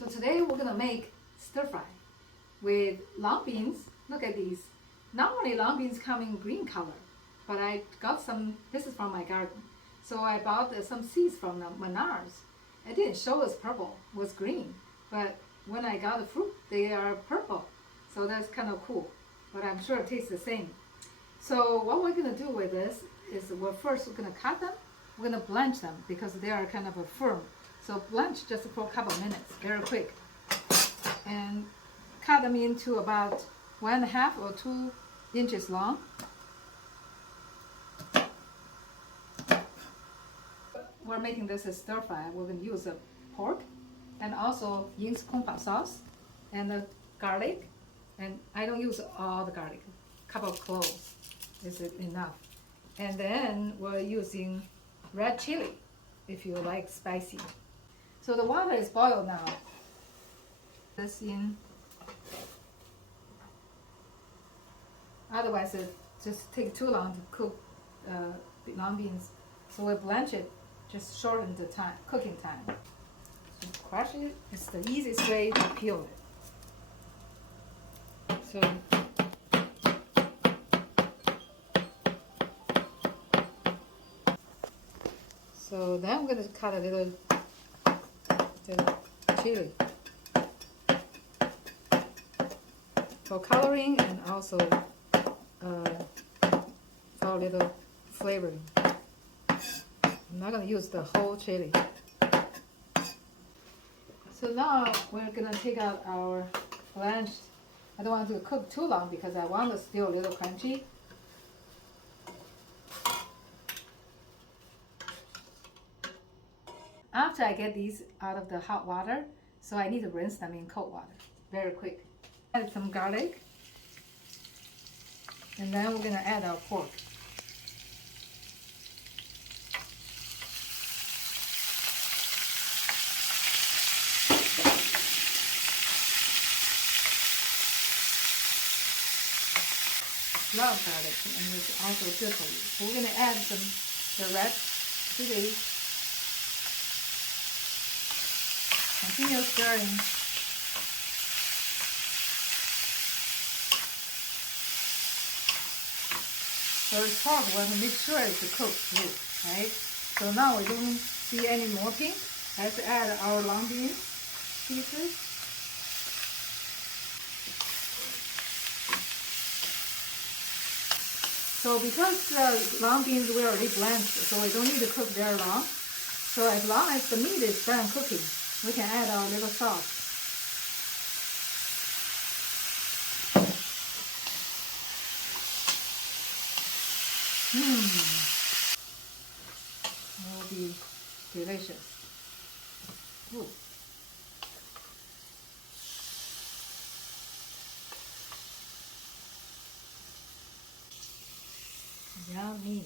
So today we're gonna make stir fry with long beans. Look at these. Normally long beans come in green color, but I got some, this is from my garden. So I bought some seeds from the Menards. It didn't show us purple, it was green. But when I got the fruit, they are purple. So that's kind of cool, but I'm sure it tastes the same. So what we're gonna do with this is first we're gonna cut them, we're gonna blanch them because they are kind of firm. So blanch just for a couple of minutes, very quick. And cut them into about 1.5 or 2 inches long. We're making this a stir fry. We're going to use a pork and also Ying's Kung Pao sauce and the garlic. And I don't use all the garlic. A couple of cloves is enough. And then we're using red chili if you like spicy. So the water is boiled now. This in. Otherwise, it just takes too long to cook the long beans. So we blanch it, just shorten the time, cooking time. So crush it. It's the easiest way to peel it. So then I'm going to cut a little chili for coloring and also for a little flavoring. I'm not going to use the whole chili. So now we're going to take out our blanched. I don't want to cook too long because I want it still a little crunchy. After I get these out of the hot water, so I need to rinse them in cold water, very quick. Add some garlic, and then we're going to add our pork. Love garlic, and it's also good for you. So we're going to add the red chili. Continue stirring. So it's pork, we want to make sure it's cooked through, right? So now we don't see any more pink. Let's add our long bean pieces. So because the long beans we already blanched, so we don't need to cook very long. So as long as the meat is done cooking, we can add our little sauce. It will be delicious. Ooh. Yummy.